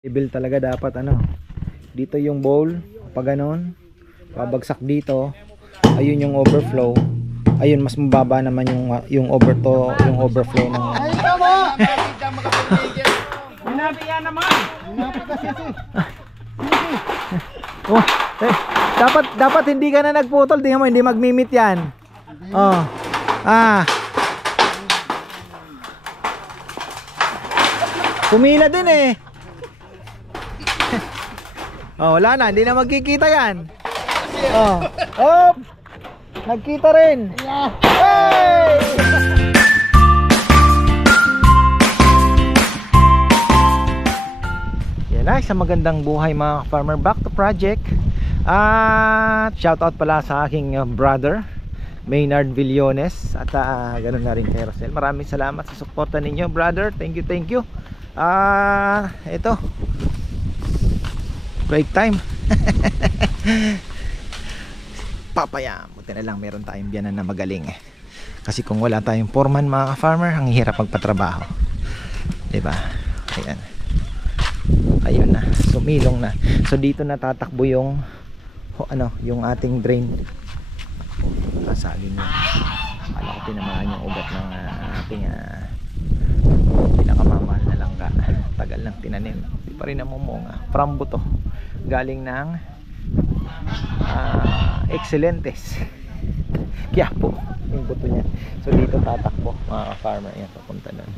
Level talaga dapat ano. Dito yung bowl, pag ganon, babagsak dito. Ayun yung overflow. Ayun mas mababa naman yung overflow ng Ay, tama. Hinabi yan naman. Hinabi kasi. Oh, dapat hindi ka na nagputol, tingnan mo hindi magmimit yan. Oh. Pumila din eh. Oh, wala na, hindi na magkikita yan. Oh. Oh. Nagkita rin. Hey! Yan na, isang magandang buhay mga farmer, back to project. At shoutout pala sa aking brother Maynard Villones. At ganun na rin kay Rosel. Maraming salamat sa suporta ninyo brother. Thank you. Ito break time. Papaya, buti na lang meron tayong biyanan na magaling eh. Kasi kung wala tayong foreman mga farmer, ang hirap magpatrabaho, diba? Ayan, ayun na, sumilong na. So dito natatakbo yung yung ating drain. Kasagin yun. Akala ko tinamaan yung ugat ng ating pinakamamahal na langka. Tagal lang tinanim, di pa rin namumunga. From buto galing ng Excelentes kaya po yung buto niya. So dito tatakbo mga farmer, yan papunta doon.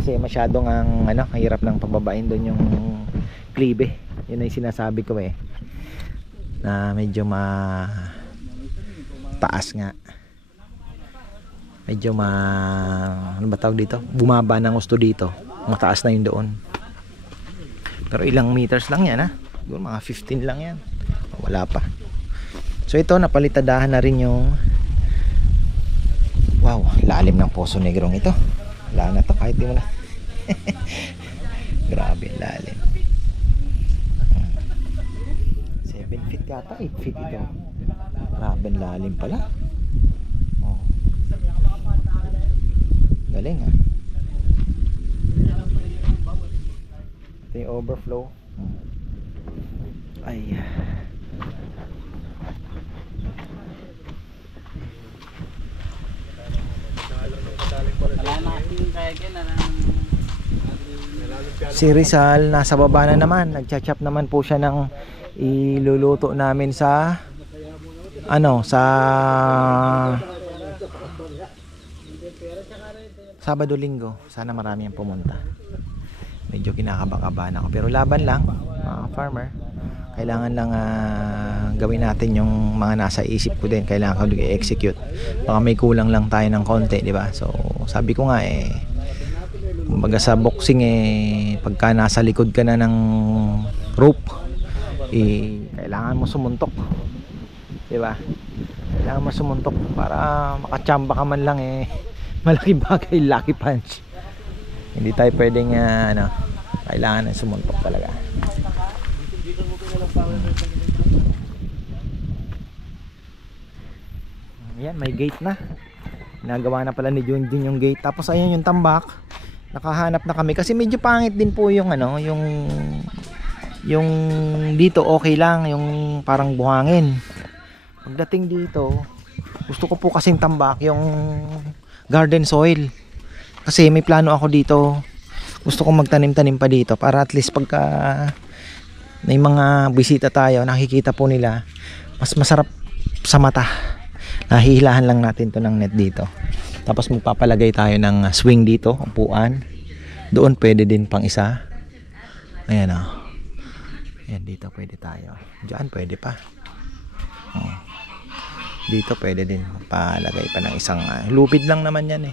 Kasi masyadong ang hirap ng pababain doon yung klibe. Yun ay sinasabi ko eh, na medyo taas nga, medyo ano ba tawag dito, bumaba ng gusto dito, mataas na yun doon. Pero ilang meters lang yan siguro mga 15 lang yan, wala pa. So ito napalitadahan na rin yung, wow, lalim ng Poso Negrong ito. Wala na to kahit di mo na grabe lalim. 7 feet yata, 8 feet ito. Grabe lalim pala. Galing ito yung overflow. Ay, si Rizal nasa baba na naman, nagcha-chop naman po siya ng iluluto namin sa sa Sabado Linggo. Sana marami ang pumunta. Medyo kinakabahan ako pero laban lang mga farmer. Kailangan lang gawin natin yung mga nasa isip ko din. Kailangan ko i-execute. Baka may kulang lang tayo ng konti, di ba? So sabi ko nga kumbaga sa boxing pagka nasa likod ka na ng rope, kailangan mo sumuntok, di ba? Kailangan mo sumuntok para makachamba ka man lang malaking bagay, lucky punch. Hindi tayo pwedeng kailangan ng sumuntok talaga. Ayan, may gate na. Nagawa na pala ni Junjun yung gate. Tapos ayan yung tambak. Nakahanap na kami kasi medyo pangit din po yung yung dito okay lang, yung parang buhangin. Pagdating dito, gusto ko po kasing tambak yung garden soil. Kasi may plano ako dito. Gusto ko magtanim-tanim pa dito para at least pagka may mga bisita tayo, nakikita po nila, mas masarap sa mata. Nahihilahan lang natin to ng net dito. Tapos magpapalagay tayo ng swing dito, upuan. Doon pwede din pang isa. Ayan Ayan, dito pwede tayo. Diyan pwede pa. Dito pwede din palagay pa ng isang lupid lang naman yan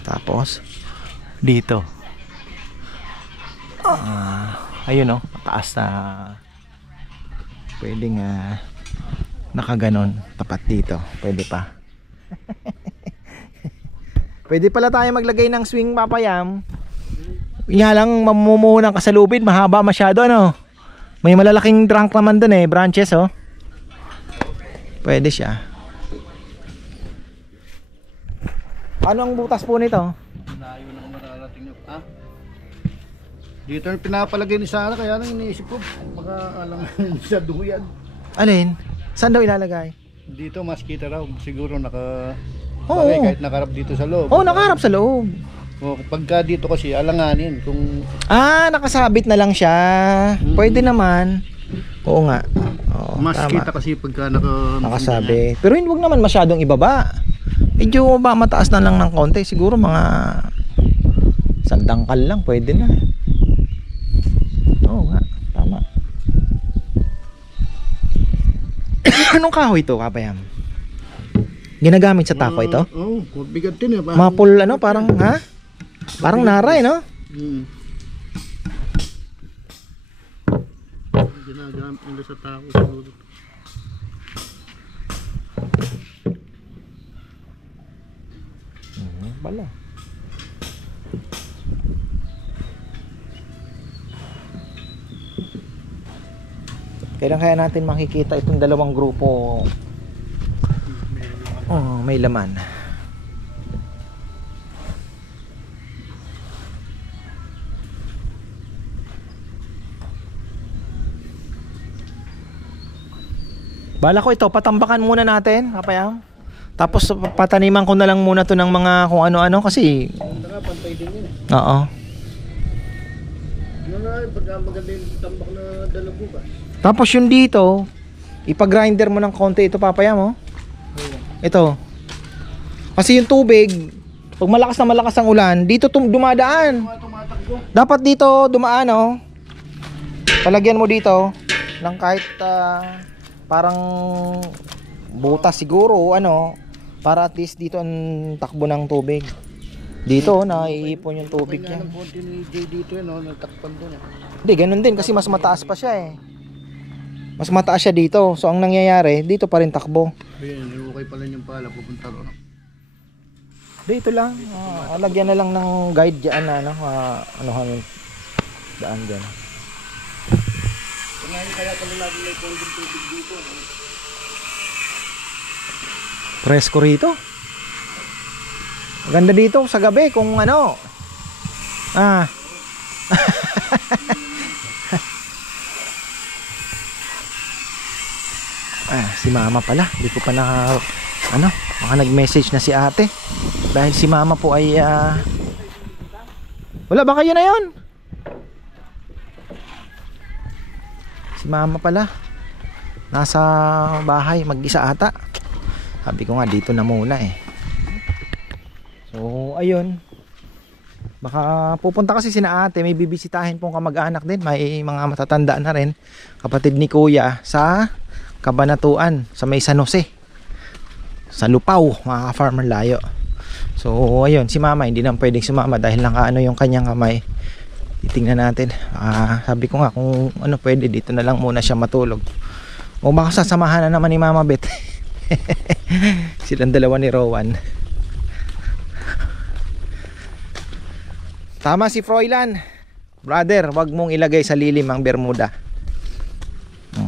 Tapos dito ayun mataas na pwedeng nakaganon tapat dito, pwede pa. Pwede pala tayo maglagay ng swing papayam. Nga lang mamumuhunan ka sa lupid, mahaba masyado may malalaking trunk naman dun branches pwede siya. Ano ang butas po nito? Layo nang mararating nyo. Ha? Dito ang pinapalagay ni Sarah, kaya lang iniisip ko, baka alam sa duyan. Alin? Saan daw ilalagay? Dito mas kita raw, siguro naka... Oo. Bagay, kahit nakaharap dito sa loob. Oh, nakaharap sa loob. O, pagka dito kasi, alanganin kung... Nakasabit na lang siya. Pwede naman. Oo nga. Oo, Mas tama. kita kasi pagka Nakasabi. Pero hindi, wag naman masyadong ibaba. Medyo ba mataas na lang ng konti. Siguro mga sandangkal lang. Pwede na. Oo nga. Tama. Anong kahoy ito, Kapayam? Ginagamit sa tako ito? Oo, bigat din eh. Mapul ano, parang ha? Parang naray, no? Ginagamit nila sa tao siguro. Bala. Kailan kaya natin makikita itong dalawang grupo? Oh, may laman. Bala ko ito, patambakan muna natin, Kapayam. Tapos pataniman ko na lang muna to ng mga kung ano-ano kasi Pantay din yun eh. oo. Yun na, pagka maganda yung tambak na dalago ba? Tapos yung dito, ipag-grinder mo ng konti ito, Papayam, mo. Ito. Kasi yung tubig, pag malakas ang ulan, dito dumadaan. Tumatakbo. Dapat dito dumaan, oh. Palagyan mo dito ng kahit parang butas siguro, ano, para at least dito ang takbo ng tubig. Dito, naiipon yung tubig niya. Ang konti ni Jay dito yun, no? Natakpan doon eh. Hindi, ganun din kasi mas mataas pa siya eh. Mas mataas siya dito. So ang nangyayari, dito pa rin takbo. Ayun, iukay pala yung pala, pupunta ron. Dito lang. Lagyan na lang ng guide dyan na ano, ano hangin daan dyan. Kaya pala lagi may konding tubig dito. Presko rito. Ganda dito sa gabi kung ano. Si mama pala. Hindi ko pa baka nag-message na si ate. Dahil si mama po ay wala ba kayo na yon? Si mama pala nasa bahay mag-isa ata. Sabi ko nga dito na muna eh. So ayun, baka pupunta kasi sina ate, may bibisitahin pong kamag-anak din, may mga matatanda na rin, kapatid ni kuya sa Kabanatuan sa may San Jose, sa Lupao, mga ka-farmer layo. So ayun, si mama hindi na pwedeng sumama dahil nakaano yung kanyang kamay. Titingnan natin. Sabi ko nga kung ano pwede dito na lang muna siya matulog. O baka sasamahan na naman ni Mama Bet. Silang dalawa ni Rowan. Tama si Froilan. Brother, wag mong ilagay sa lilim ang Bermuda.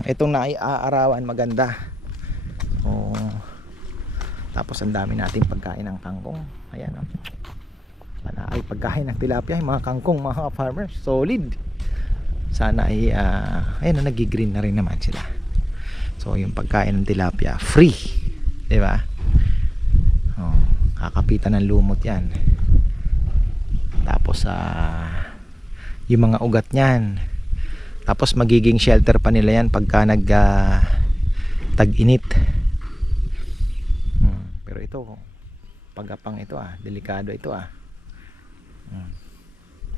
Itong naiaarawan maganda. Tapos ang dami nating pagkain ng kangkong. Ayan o. Ay pagkain ng tilapia, yung mga kangkong, mga farmers, solid. Sana ay ayan na, nagi-green na rin naman sila. So yung pagkain ng tilapia free, di ba? Kakapitan ng lumot yan. Tapos yung mga ugat niyan, tapos magiging shelter pa nila yan pagka nag tag-init. Pero ito pagapang ito delikado ito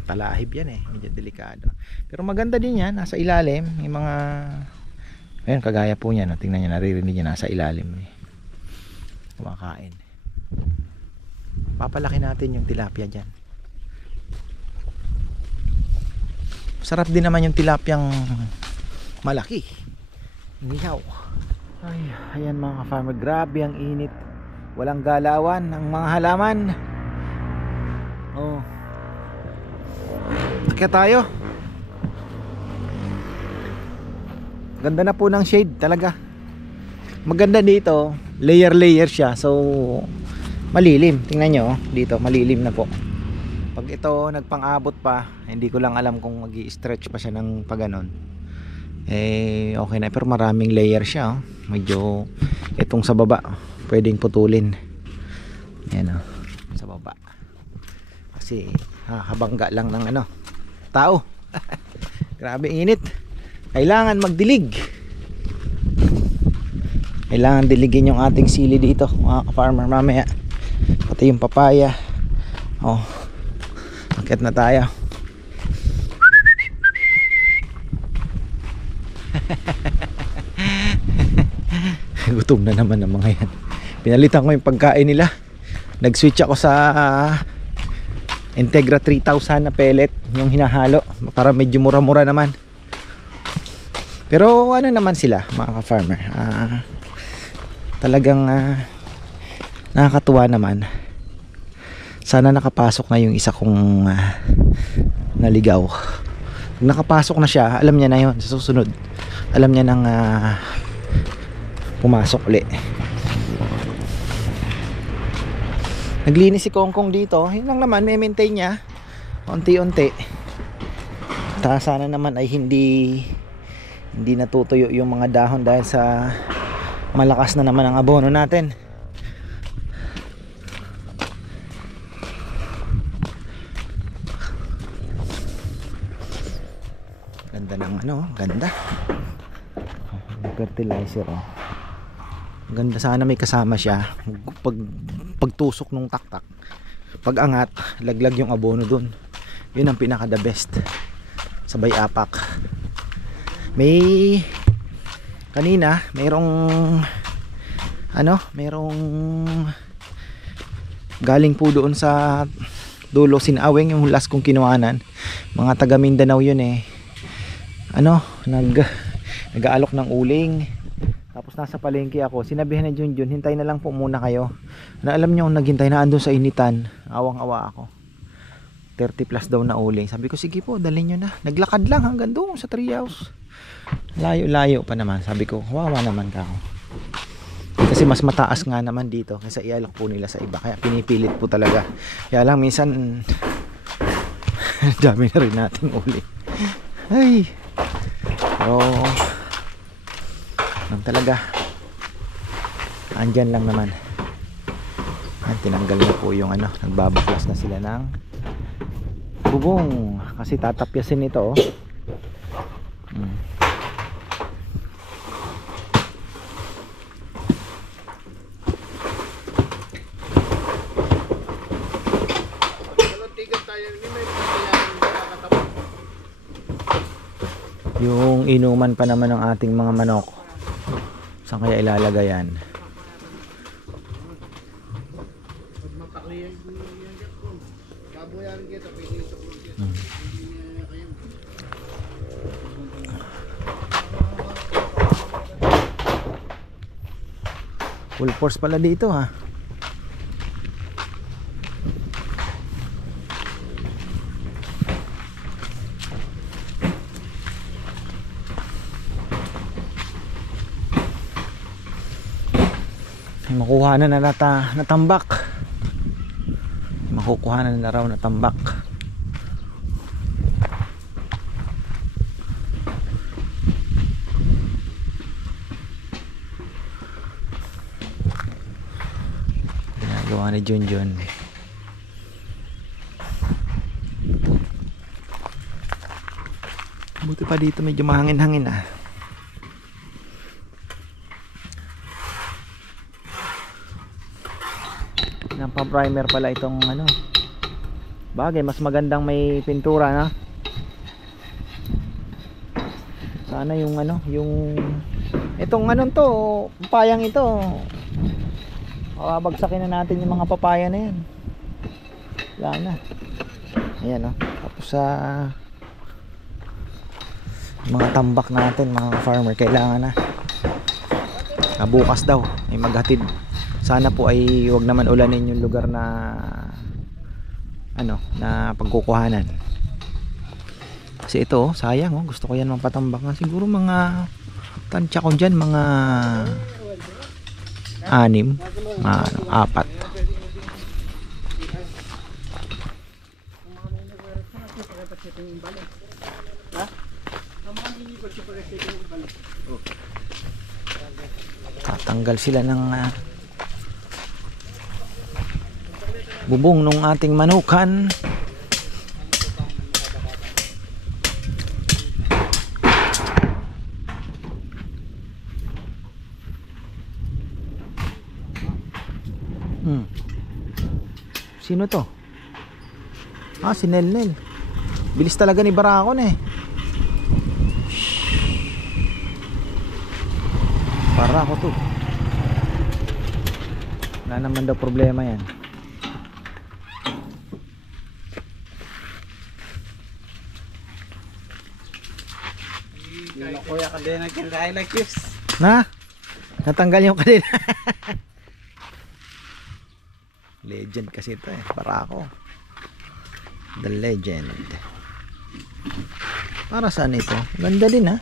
talahib yan eh, medyo delikado. Pero maganda din yan, nasa ilalim yung mga ayun, kagaya po niya, tingnan niyo, naririnig niya nasa ilalim kumakain. Papalaki natin yung tilapia dyan. Sarap din naman yung tilapyang malaki, nihaw. Ayan mga farmer, grabe ang init, walang galawan ng mga halaman. Kaya tayo, ganda na po ng shade talaga. Maganda dito, layer siya, so malilim. Tingnan nyo, dito malilim na po. Pag ito nagpang-abot pa, hindi ko lang alam kung magi-stretch pa siya ng paganon. Eh okay na, pero maraming layer siya. Medyo itong sa baba pwedeng putulin. Ayan sa baba. Kasi habangga lang ng tao. Grabe init. Kailangan magdilig. Kailangan diligin yung ating sili dito, mga farmer, mamaya. Pati yung papaya. Akit na tayo. Gutom na naman ang mga yan. Pinalitan ko yung pagkain nila. Nag-switch ako sa Integra 3000 na pellet, yung hinahalo, para medyo mura-mura naman. Pero naman sila, mga ka-farmer, talagang nakakatuwa naman. Sana nakapasok na yung isa kong naligaw. Pag nakapasok na siya, alam niya na yun. Sa susunod, alam niya nang pumasok ulit. Naglinis si Kongkong dito. Yun lang naman, may maintain niya unti-unti. Sana naman ay hindi natutuyo yung mga dahon dahil sa malakas na naman ang abono natin. Ganda ng ganda. Fertilizer Ganda, sana may kasama siya. Pagtusok nung taktak, pag angat, laglag yung abono dun. Yun ang pinaka the best. Sabay apak. Kanina merong galing po doon sa dulo Sinaweng, yung last kong kinuhanan. Mga taga Mindanao yun nag-aalok ng uling. Tapos nasa palengke ako, sinabihan ni Junjun, hintay na lang po muna kayo. Alam nyo, naghintay na andun sa initan. Awang-awa ako. 30 plus daw na uling. Sabi ko, sige po, dalhin nyo na. Naglakad lang hanggang doon sa treehouse. Layo-layo pa naman. Sabi ko, wawa naman ka ako. Kasi mas mataas nga naman dito kaysa ialok po nila sa iba. Kaya pinipilit po talaga. Kaya lang minsan dami na rin nating uling. Ay, talaga andyan lang naman. Tinanggal na po yung nagbabaklas na sila ng bubong kasi tatapyasin ito yung inuman pa naman ng ating mga manok. Saan kaya ilalagay yan? Full force pala dito makuha na natambak. Makukuha na raw natambak. Ginagawa ni Junjun. Buti pa dito medyo mahangin-hangin pa-primer pala itong bagay, mas magandang may pintura sana yung yung itong to papayang ito, babagsakin na natin yung mga papaya na yan. Wala na. Ayan tapos mga tambak natin, mga farmer, kailangan bukas daw ay maghatid. Sana po ay wag naman ulanin yung lugar na na pagkukuhanan. Kasi ito sayang gusto ko yan mapatambak nga. Siguro mga tansya ko dyan mga 6, 4. Tatanggal sila ng bubong nung ating manukan. Sino to? Si Nel. Bilis talaga ni Barakon eh. Para ako to. Wala naman daw problema yan. Kuya kadena kaya like this. Na? Natanggal yung kanila. Legend kasi ito eh. Barako. The legend. Para saan ito? Ganda din ha.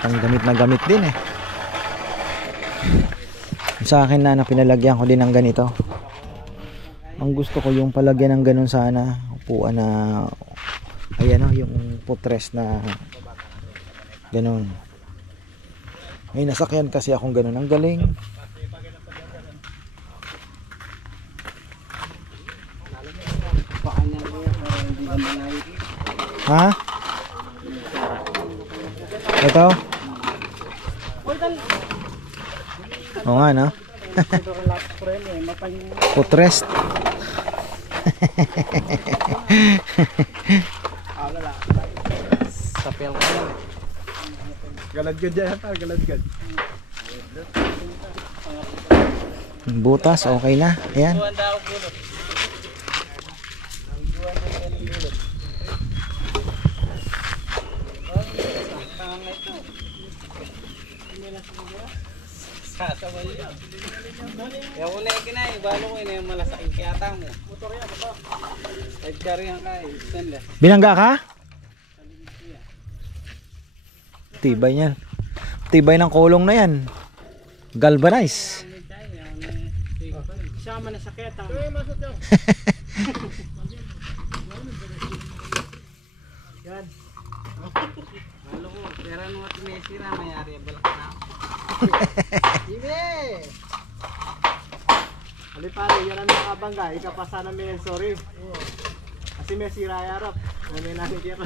Ang gamit na gamit din eh. Sa akin na pinalagyan ko din ng ganito. Ang gusto ko yung palagyan ng ganun sana. Upuan na ayan o, yung footrest na ganun. May nasakyan kasi akong ganun. Ang galing. Ha? Ito? Oo nga no? Footrest. Sapel ko lang. Galadgad yan pa, galadgad. Butas, okay na. Ayan. Sasawal yan. Kaya wala yung kinay, balo ko yun yung malasaking kiyata mo. Motor yan, motor. Edgar yan kay stainless. Binangga ka? Tibay niyan. Tibay ng kulong na yan. Galvanize. Sama na sa keta. Yan. Balo ko, pera nung at Messi na mayari balak na. Ibe! Ali pare, yan ang nakabangga. Ika pa sana may sorry. Kasi may sira yarap. May nakikita.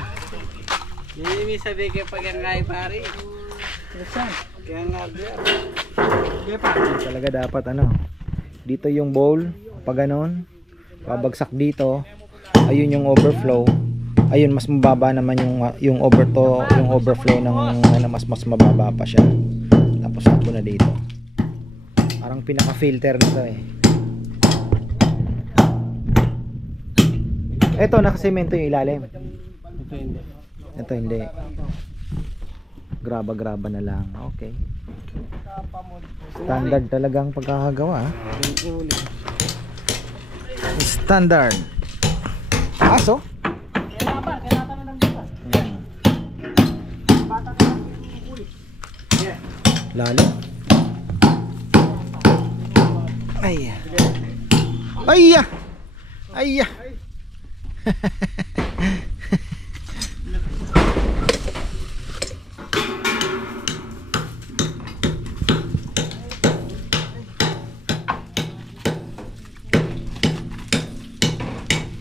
Hindi may sabi kayo pag ang ngay pare. Kaya nga there. Talaga dapat ano. Dito yung bowl. Pag ganon. Pabagsak dito. Ayun yung overflow. Ayun mas mababa naman yung overflow ng ano, mas mababa pa siya. Tapos ako na dito. Parang pinaka-filter nito eh. Ito nakasemento yung ilalim. Ito hindi. Ito hindi. Graba na lang. Okay. Standard talagang pagkakagawa. Standard. Aso? Lalo. Ay. Ay. Ay.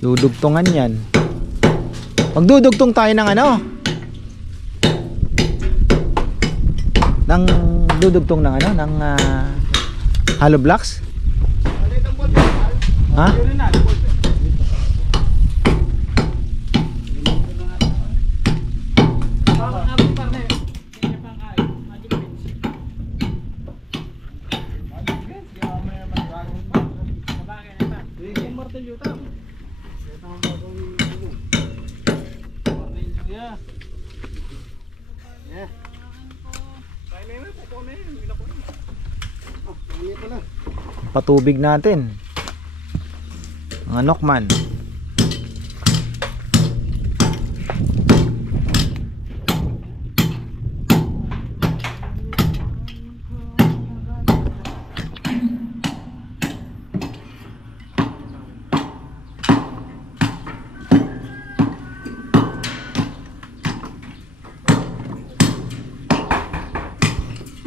Dudugtungan yan. Magdudugtong tayo ng ano? Ng dudugtong ng ano? Ng hollow blocks? Ha? Patubig natin. Mga nokman.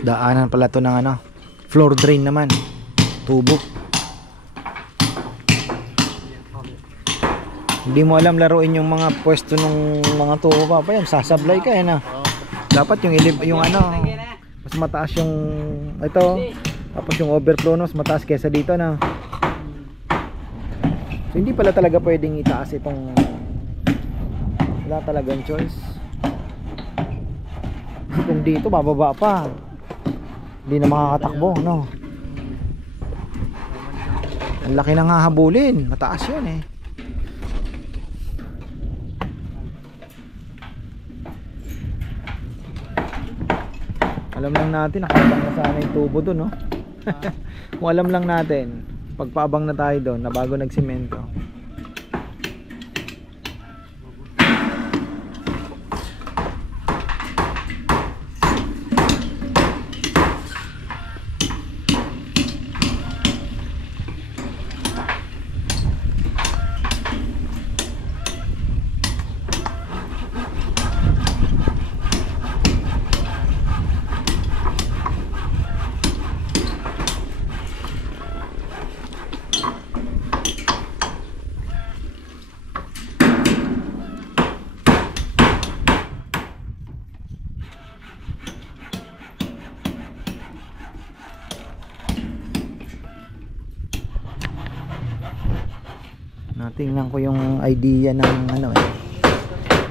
Daanan pala to ng ano, floor drain naman. Tubo. Hindi mo alam laruin yung mga pwesto ng mga tubo pa. Yan, sasablay ka yan ah. Dapat yung ano, mas mataas yung ito. Tapos yung overflow no, mas mataas kesa dito na. So hindi pala talaga pwedeng itaas itong, wala talagang choice. Kung dito bababa pa, hindi na makakatakbo no. Ang laki na nga habulin, mataas yun eh. Alam lang natin, nakabang na sana yung tubo dun, no? Kung alam lang natin, pagpaabang na tayo doon, na bago nagsimento. Tingnan ko yung idea ng ano eh,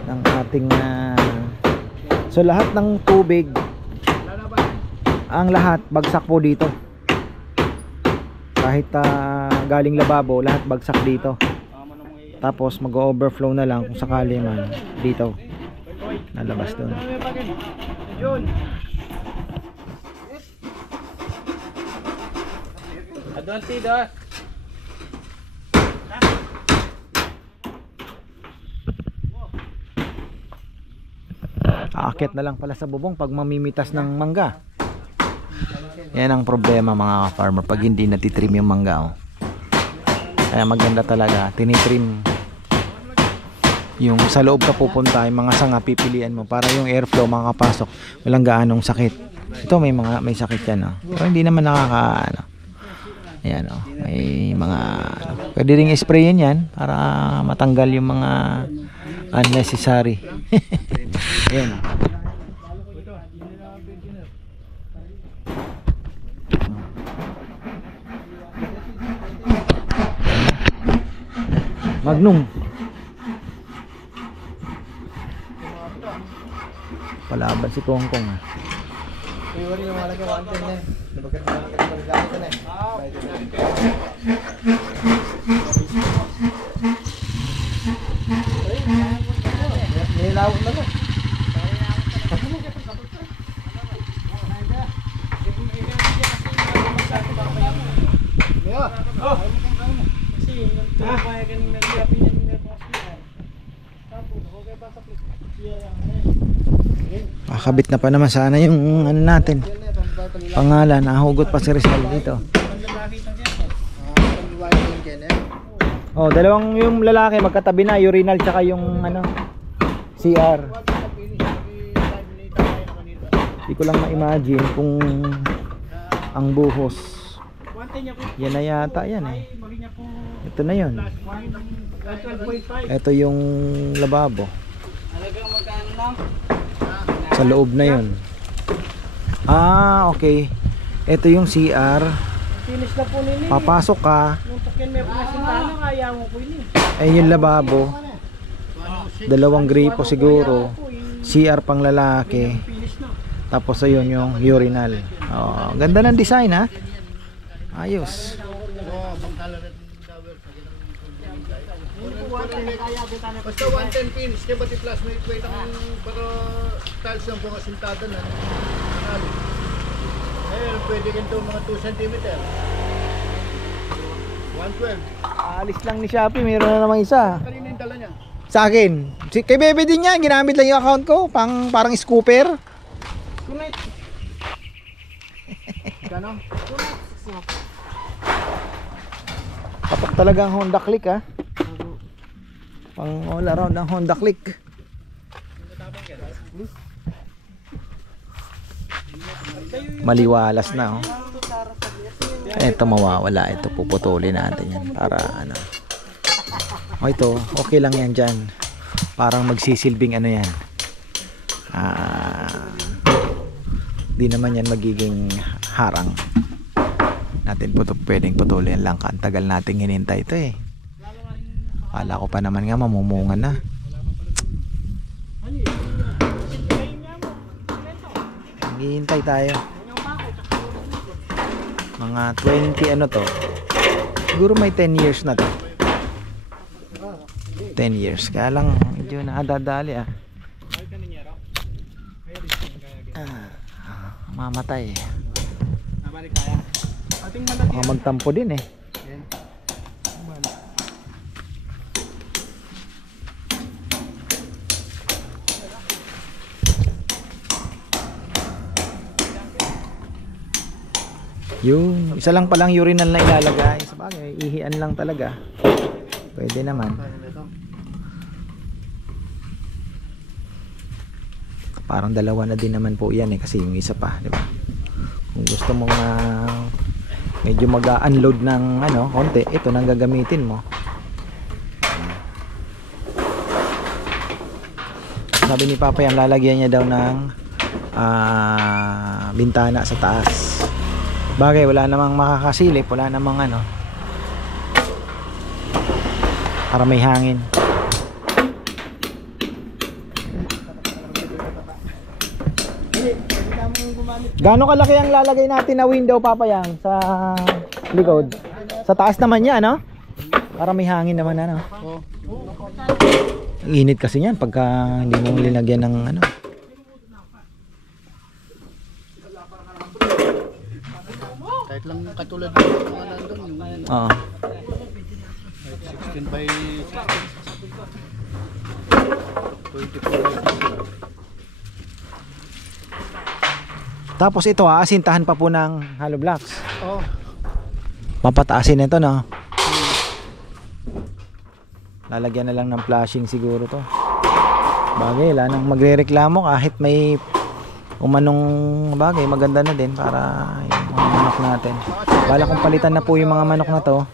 ng ating so lahat ng tubig, ang lahat bagsak po dito. Kahit galing lababo, lahat bagsak dito. Tapos mag-overflow na lang kung sakali man dito. Nalabas doon. Adonti dos. Aakyat na lang pala sa bubong pag mamimitas ng mangga. Yan ang problema mga farmer pag hindi natitrim yung mangga oh. Kaya maganda talaga tinitrim. Yung sa loob ka pupunta, yung mga sanga pipilian mo para yung airflow makakapasok, walang gaanong sakit. Ito may sakit yan oh. Pero hindi naman nakaka ayan oh. May mga pwede ring sprayin yan para matanggal yung mga unnecessary. Ayan. Magnum. Palaban si Kongkong ah. Nilawag na ba? Makakabit na pa naman sana yung ano natin pangalan, nahugot pa si Rizal dito. Oh, dalawang yung lalaki magkatabi na, urinal tsaka yung ano CR. Hindi ko lang ma-imagine kung ang buhos. Yan na yata yan eh. Ito na yun. Ito yung lababo. Sa loob na yun. Ah, okay. Ito yung CR. Papasok ka. Ay yung lababo. Dalawang gripo siguro. CR pang lalaki. Tapos ayun yung urinal. Oh, ganda ng design ha. Ayos. Basta 110 pins, kaya pati plus may wait ang para tiles ng bunga sintada na. Ayun, pwede ganito mga 2 cm. 112. Alis lang ni Shopee, meron na namang isa. Kanina yung dala niya. Sa akin. Kay Bebe din niya, ginamit lang yung account ko, parang scooper. Kunit. Gano? Patok talagang Honda Click ha. Pang all around ng Honda Click. maliwalas na, oh. Ito mawawala, ito puputulin natin yan para ano. O ito, okay lang yan dyan. Parang magsisilbing ano yan. Di naman yan magiging harang. Natin po ito pwedeng putulin lang. Ang tagal nating hinintay ito eh. Akala ko pa naman nga mamumungan na. Hihintay tayo. Mga 20 ano to. Siguro may 10 years na to. 10 years. Kaya lang medyo nakadadali ah. Mamatay eh. Mga magtampo din eh. Yung isa lang palang urinal na ilalagay. Sabagay, ihian lang talaga. Pwede naman. Parang dalawa na din naman po yan eh, kasi yung isa pa, di ba? Kung gusto mong medyo mag-unload ng ano, konti, ito nang gagamitin mo. Sabi ni Papa yan, lalagyan niya daw ng bintana sa taas. Bagay, wala namang makakasilip, wala namang ano, para may hangin. Gaano kalaki ang lalagay natin na window, Papa Yang, sa likod? Sa taas naman niya, no? Para may hangin naman, ano? Ang init kasi niyan pagka hindi mo linagyan ng ano. Kahit lang katulad ng mga nandun, yung Oo. 16 by 16. 24. Tapos ito asintahan pa po ng hollow blocks. Oh. Mapataasin ito, no? Lalagyan na lang ng flashing siguro to. Bagay, wala nang magrereklamo kahit may umanong bagay, maganda na din para yung mga manok natin. Bala kong palitan na po yung mga manok na to.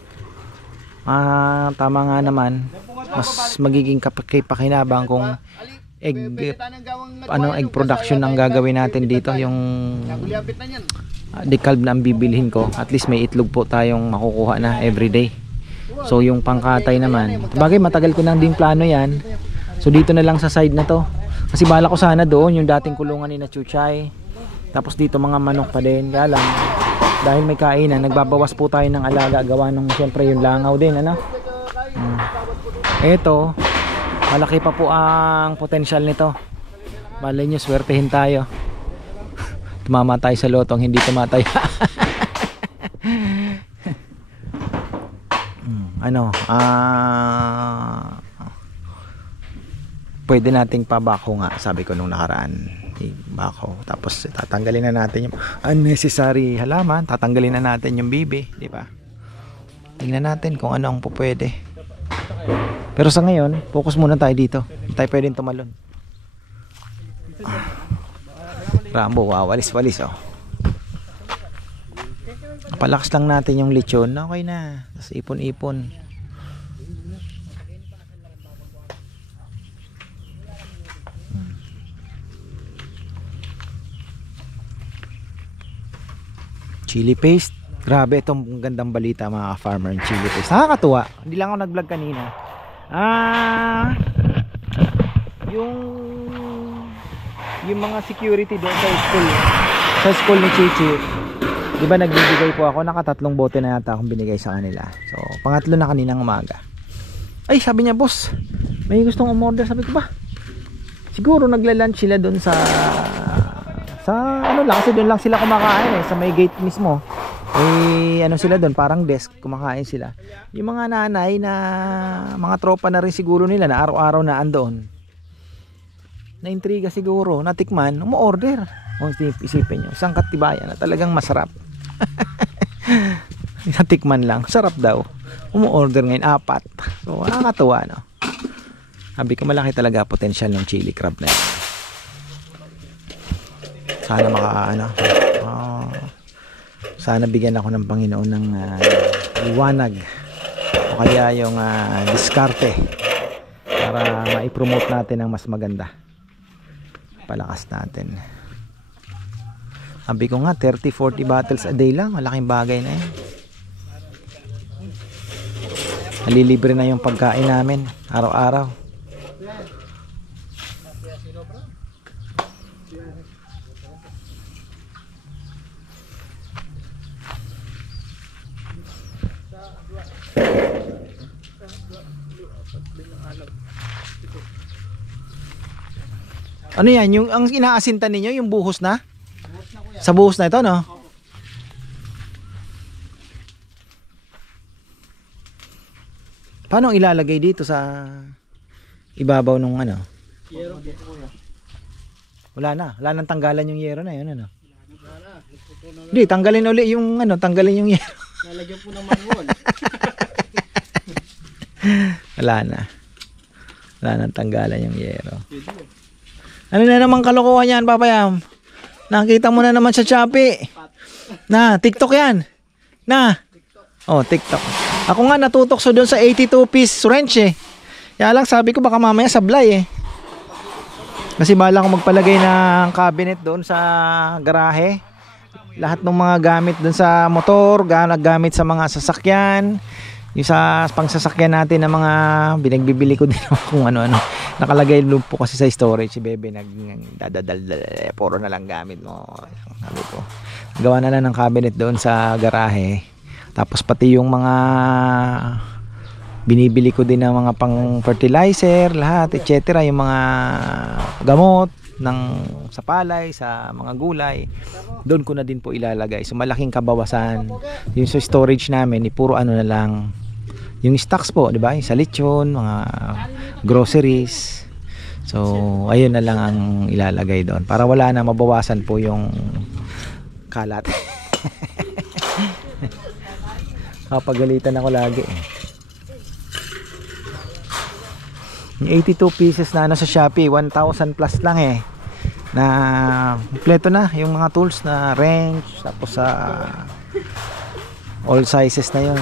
Tama nga naman. Mas magiging kapakinabang kung egg production ang gagawin natin dito, yung decalb na ang bibilhin ko. At least may itlog po tayong makukuha na everyday. So yung pangkatay naman, bagay matagal ko nang din plano yan. So dito na lang sa side na to, kasi bala ko sana doon yung dating kulungan ni na Chuchay. Tapos dito mga manok pa din. Kaya lang dahil may kainan, nagbabawas po tayo ng alaga, gawa nung siyempre yung langaw din, ano. Ito malaki pa po ang potensyal nito. Malay nyo, swertehin tayo. Tumama tayo sa lotong, hindi tumatay. Pwede nating pabako nga, sabi ko nung nakaraan. Bako. Tapos tatanggalin na natin yung unnecessary halaman, tatanggalin na natin yung bibi, di ba? Tingnan natin kung ano ang pupwede. Pero sa ngayon, focus muna tayo dito. Hindi tayo pwedeng tumalon. Rambo, walis-walis, oh. Palakas lang natin yung lechon. Okay na. Tapos ipon-ipon. Chili paste. Grabe itong gandang balita, mga farmer, chili paste. Nakakatuwa. Hindi lang ako nag-vlog kanina. Yung mga security doon sa school ni Chichi, di ba nagbibigay po ako, nakatatlong bote na yata akong binigay sa kanila. So pangatlo na kaninang umaga. Ay, sabi niya, boss, may gustong umorder. Sabi ko, ba siguro nagla-lunch sila doon sa ano lang, kasi doon lang sila kumakain sa may gate mismo. Ano sila doon, parang desk, kumakain sila. Yung mga nanay na mga tropa na rin siguro nila na araw-araw na andoon, na-intriga siguro, natikman, umu-order. Isipin nyo, isang katibayan na talagang masarap. Natikman lang, sarap daw. Umu-order ngayon 4. So nakakatuwa, no? Sabi ko, malaki talaga potential ng chili crab na yan. Sana sana bigyan ako ng Panginoon ng liwanag o kaya yung diskarte para ma-promote natin ang mas maganda, palakas natin. Sabi ko nga 30-40 bottles a day lang, malaking bagay na yan. Nalilibre na yung pagkain namin araw-araw. Ano yan? Yung ang inaasintan ninyo, yung buhos na? Sa buhos na ito, no? Paano ang ilalagay dito sa ibabaw nung ano? Yero dito kuya. Wala na. Wala nang tanggalan yung yero na yun, ano? Hindi, tanggalin uli yung ano, tanggalin yung yero. Lalagyan po ng manual. Wala na. Wala nang tanggalan yung yero. Ano na naman kalokohan yan, Papayam? Nakita mo na naman sa Shopee. Na, TikTok yan. Na. Oh, TikTok. Ako nga natutokso doon sa 82 piece wrench eh. Kaya lang sabi ko baka mamaya sablay eh. Kasi bala ko magpalagay ng cabinet doon sa garahe. Lahat ng mga gamit doon sa motor, gamit sa mga sasakyan. Yung sa pangsasakyan natin na mga binagbibili ko din kung ano-ano. Nakalagay loop po kasi sa storage. Si Bebe nagdadadal, puro na lang gamit mo. Sabi ko, gawa na lang ng cabinet doon sa garahe. Tapos pati yung mga binibili ko din ng mga pang fertilizer, lahat, etc. Yung mga gamot ng sa palay, sa mga gulay, doon ko na din po ilalagay. So malaking kabawasan. Yung sa storage namin, puro ano na lang yung stocks po, di ba? Yung sa lechon, mga groceries. So ayun na lang ang ilalagay doon para wala na, mabawasan po yung kalat. Kapagalitan ako lagi eh. Yung 82 pieces na ano sa Shopee, 1,000 plus lang eh. Na kompleto na yung mga tools na wrench, tapos sa all sizes na yun.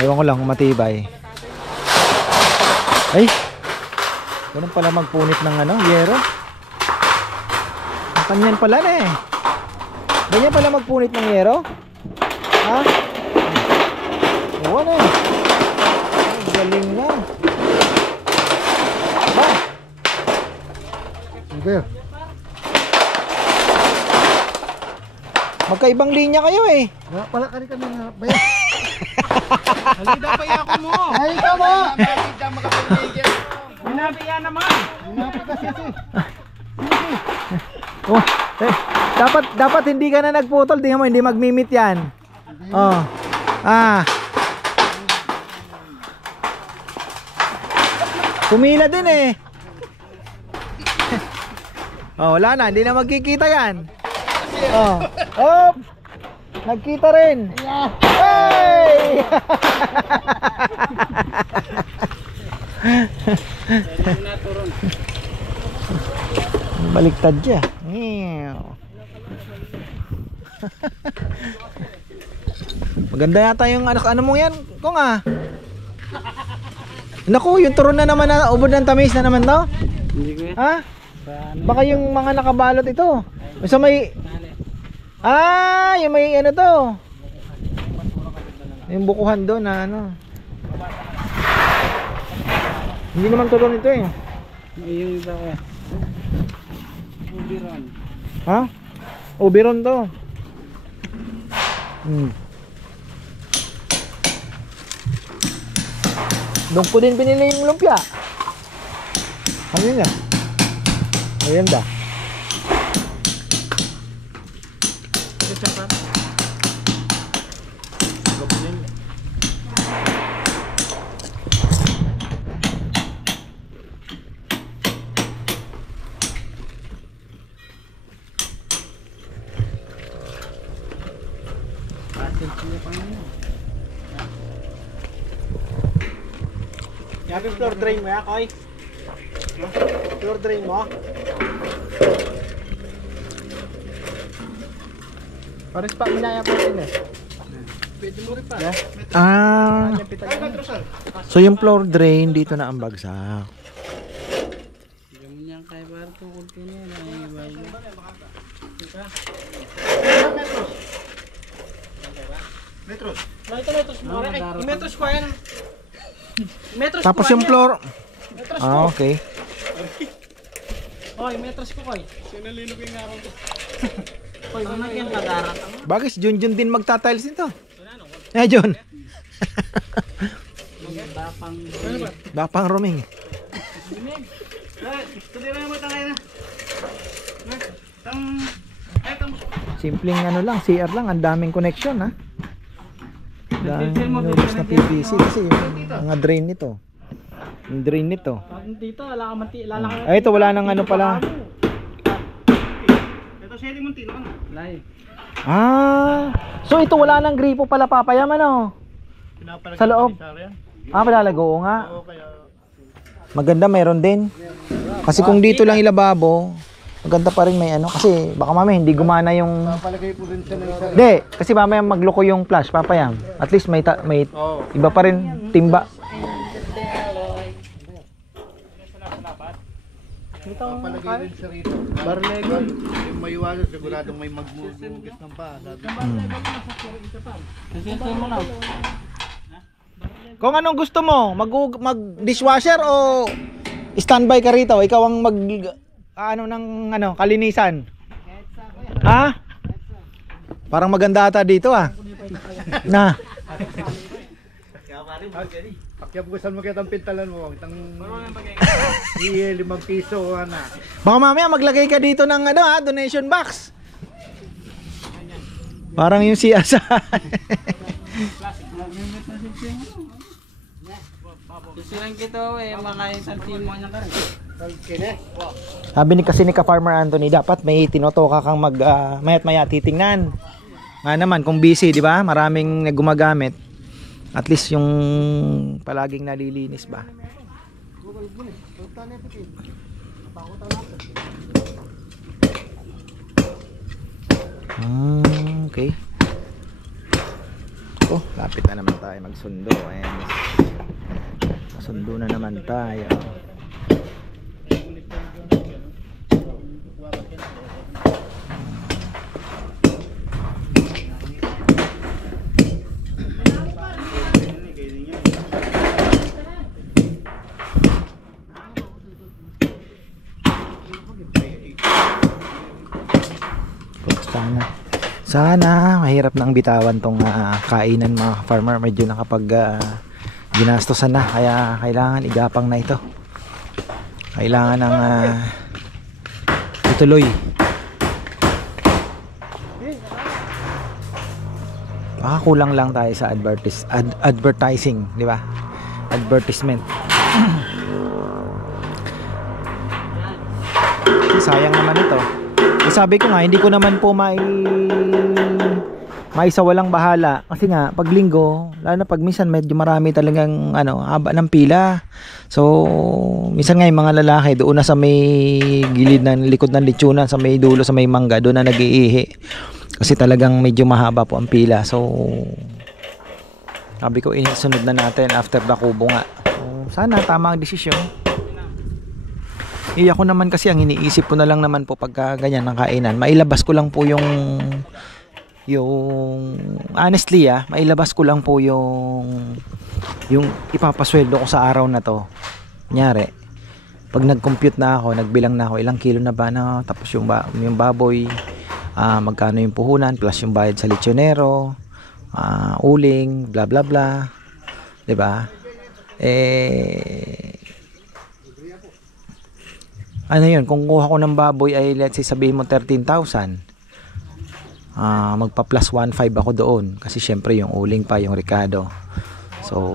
Ewan ko lang kung matibay. Ay, ganun pala magpunit ng ano, yero. Ang kanyan pala na eh. Ganyan pala magpunit ng yero. Ha? Ewan eh. Galing na. Ba? Okay. Magkaibang linya kayo eh. Wala ka rin kami nga. Bayan. Halida pa ako mo. Ay, ka mo! Binabiya naman. Oh, dapat hindi ka na nagputol, di mo hindi magmimit 'yan. Oh. Ah. Pumila din eh. Oh, wala na, hindi na magkikita 'yan. Oh. Op. Nagkita rin. Hey! Baliktad siya. Maganda yata yung ano mo yan kung naku, yung turon na naman na ubod ng tamis na naman to. Hindi ko yan. Ha? Baka yung mga nakabalot ito. Basta may yung may ano to, yung bukuhan doon na ano. Hindi naman turon ito eh. Yung iba ko yan. Ubiron. Ha? Oberon to. Doon ko din pinili yung lumpia. Ano yun yan? Ayan da. Yabi floor drain mo ya, Koy? Floor drain mo? Paris pa, minaya po din eh. Pwede mo rin pa. Ah, so yung floor drain dito na ang bagsak. Yung niya kay pare tukod ko niya. Metros. Metros ko yan. Metros Tapos yung floor. Ah, okay. Oy, metros ko koy. Sinalilugin nga ako. Koy, managyan ka darat. Bagay si Junjun din magtatiles nito. Eh, Jun. Dapang. Dapang roaming. Tudira mo tangay na. Simpleng ano lang, CR lang, ang daming connection ha. Daming nubos na PVC kasi yung mga drain nito. Yung drain nito. Dito, wala ka manti, lalaki. Ay, ito wala nang ano pala. Ito siya yung munti naman. Live. Ah, so ito wala nang gripo pala papayam ano. Pinapalagay Sa loob. ni Sarah yan. Ah, palalago oo nga. Oo, kaya Maganda mayroon din. Kasi kung dito lang ilababo, maganda pa rin may ano kasi baka mamaya hindi gumana yung papalagay po rin siya ng isa. Hindi, kasi mamaya magloko yung flash papayam. At least may Oo. iba pa rin timba. Papalagay rin siya rito. Barlegon. Yung may iwanan, siguradong may magmugis ng pa. Kung anong gusto mo, mag dishwasher o standby ka rito, ikaw ang mag ano ng ano, kalinisan. Ha? Parang maganda ata dito ah. Na. Pakyap ko saan mo kaya ang pintalan mo. Itang 5 piso na. Baka mamaya maglagay ka dito ng ano ha, donation box. Parang yung CSA. Susulan kita mga isang team mo niya ka rin. Sabi ni kasi ni ka Farmer Anthony, dapat may tinotoka kang mayat maya titingnan. Nga naman kung busy, di ba? Maraming gumagamit. At least yung palaging nalilinis ba. Okay. Oh, lapit na naman tayo magsundo. Ayan. Masundo na naman tayo. Sana mahirap nang bitawan tong kainan mga farmer, medyo nakapag ginastosan na kaya kailangan igapang na ito. Kailangan ng ituloy. Baka kulang lang tayo sa advertising, di ba? Advertisement. Sayang naman ito. Sabi ko nga, hindi ko naman po maisawalang bahala. Kasi nga, pag linggo, lalo na pag minsan medyo marami talagang haba ng pila. So, minsan nga yung mga lalaki, doon na sa may gilid ng likod ng lechonan, sa may dulo, sa may mangga, doon na nag-iihi. Kasi talagang medyo mahaba po ang pila. So, sabi ko, inisunod na natin after the kubo nga. So, sana tama ang desisyon. Ako naman kasi ang iniisip ko na lang naman po pagka ganyan ng kainan, mailabas ko lang po yung honestly mailabas ko lang po yung ipapasweldo ko sa araw na to. Kunyari, pag nag-compute na ako, nagbilang na ako ilang kilo na ba na, tapos yung baboy, magkano yung puhunan plus yung bayad sa lechonero, uling, bla bla bla, 'di ba? Ano yun, kung kuha ko ng baboy ay let's say sabihin mo 13,000, magpa plus 1.5 ako doon kasi syempre yung uling pa, yung Ricardo. So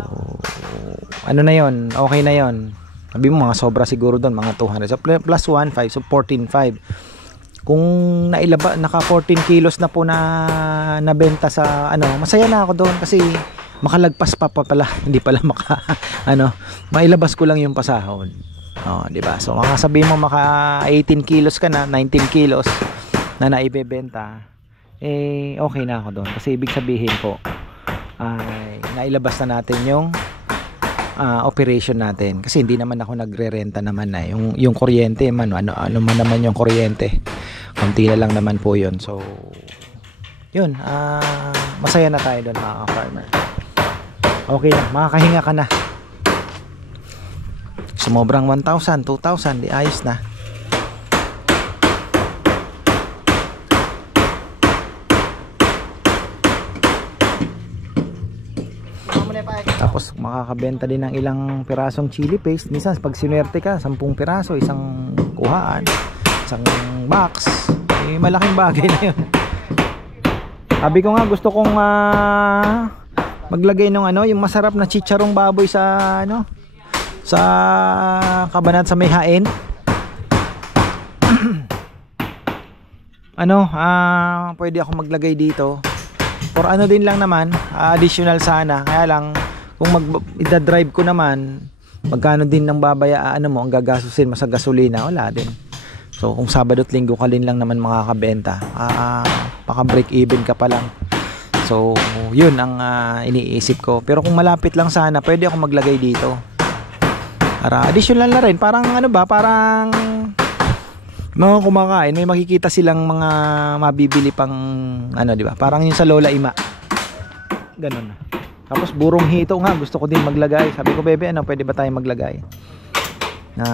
ano na yun, okay na yun. Sabi mo mga sobra siguro doon, mga 200, so plus 1.5, so 14.5. Kung naka 14 kilos na po na nabenta sa masaya na ako doon kasi makalagpas pa pala, hindi pala mailabas ko lang yung pasahod. Di ba? So makasabihin mo maka 18 kilos ka na, 19 kilos na naibebenta. eh okay na ako doon. Kasi ibig sabihin po ay nailabas na natin yung operation natin. Kasi hindi naman ako nagre-renta naman na yung kuryente man, ano man naman yung kuryente. Konti na lang naman po yun. So yun, masaya na tayo doon mga farmer. Okay na, makakahinga ka na. Sumobrang 1,000, 2,000, di ayos na. Tapos makakabenta din ng ilang pirasong chili paste. Minsan pag sinwerte ka 10 piraso, isang kuhaan, isang box, eh, malaking bagay na yun. Sabi ko nga gusto kong maglagay ng yung masarap na chicharong baboy sa sa Cabanat sa may hain. Pwede ako maglagay dito. For din lang naman, additional sana. Kaya lang kung ida-drive ko naman, magkano din ng babaya ang gagastusin mo sa gasolina, wala din. So kung Sabado at Linggo ka din lang naman makakabenta, baka break even ka pa lang. So yun ang iniisip ko. Pero kung malapit lang sana, pwede ako maglagay dito. Para additional na rin, parang parang mga kumakain, may makikita silang mga mabibili pang di ba? Parang yung sa Lola Ima. Ganun. Tapos burong hito nga, gusto ko din maglagay. Sabi ko, bebe, pwede ba tayo maglagay na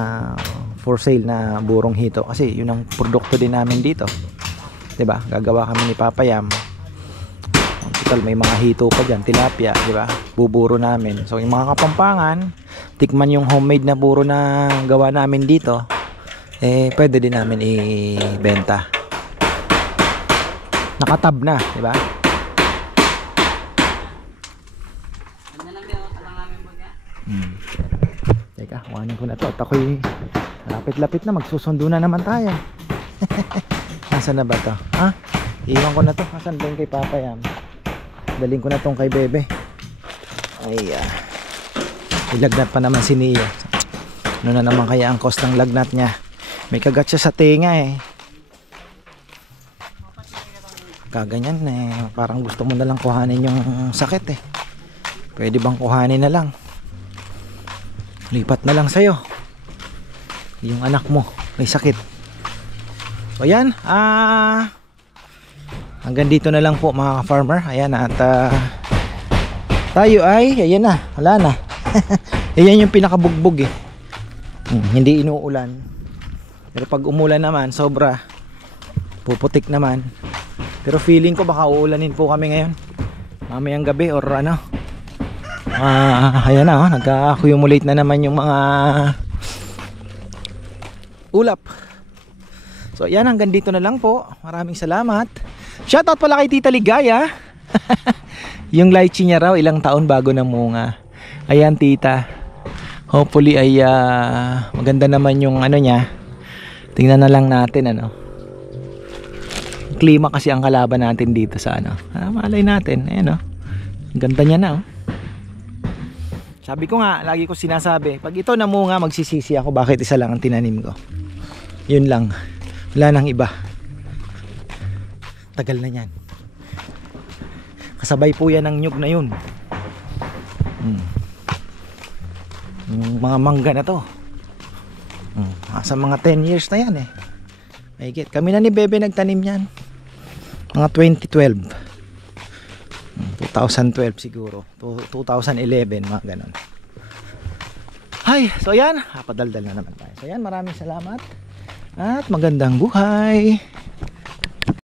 for sale na burong hito? Kasi yun ang produkto din namin dito. 'Di ba? Gagawa kami ni Papa Yam. Total may mga hito pa diyan, tilapia, 'di ba? Buburo namin. So yung mga Kapampangan, tikman yung homemade na buro na gawa namin dito. Pwede din namin ibenta. Nakatab na, 'di ba? Teka, kuhanin ko na to. At ako'y lapit-lapit na, magsusundo na naman tayo. Nasaan na ba to? Iwan ko na to. Nasaan ba yung kay Papa Yam? Daling ko na tong kay Bebe. Ay, ilagnat pa naman si Nia. Ano na naman kaya ang cost ng lagnat niya? May kagat siya sa tenga kaganyan parang gusto mo na lang kuhanin yung sakit pwede bang kuhanin na lang, lipat na lang sa'yo yung anak mo may sakit. So yan, hanggang dito na lang po mga farmer. Ayan at tayo ay ayan na, wala na. Ayan yung pinakabugbog hindi inuulan. Pero pag umulan naman, sobra puputik naman. Pero feeling ko baka uulanin po kami ngayon, mamayang gabi or ayan na, nagka-accumulate na naman yung mga ulap. So yan, hanggang dito na lang po. Maraming salamat. Shoutout pala kay Tita Ligaya. Yung lychee niya raw ilang taon bago namunga. Ayan tita, hopefully ay maganda naman yung niya. Tingnan na lang natin klima kasi ang kalaban natin dito sa malay natin. Ayan ang ganda niya na Sabi ko nga, lagi ko sinasabi, pag ito namunga magsisisi ako bakit isa lang ang tinanim ko. Yun lang, wala nang iba. Tagal na yan, kasabay po yan ng nyug na yun. Yung mga mangga na to sa mga 10 years na yan Mahigit. Kami na ni Bebe nagtanim yan mga 2012 2012 siguro, 2011 mga ganon. So yan, padaldal na naman tayo. So yan, maraming salamat at magandang buhay.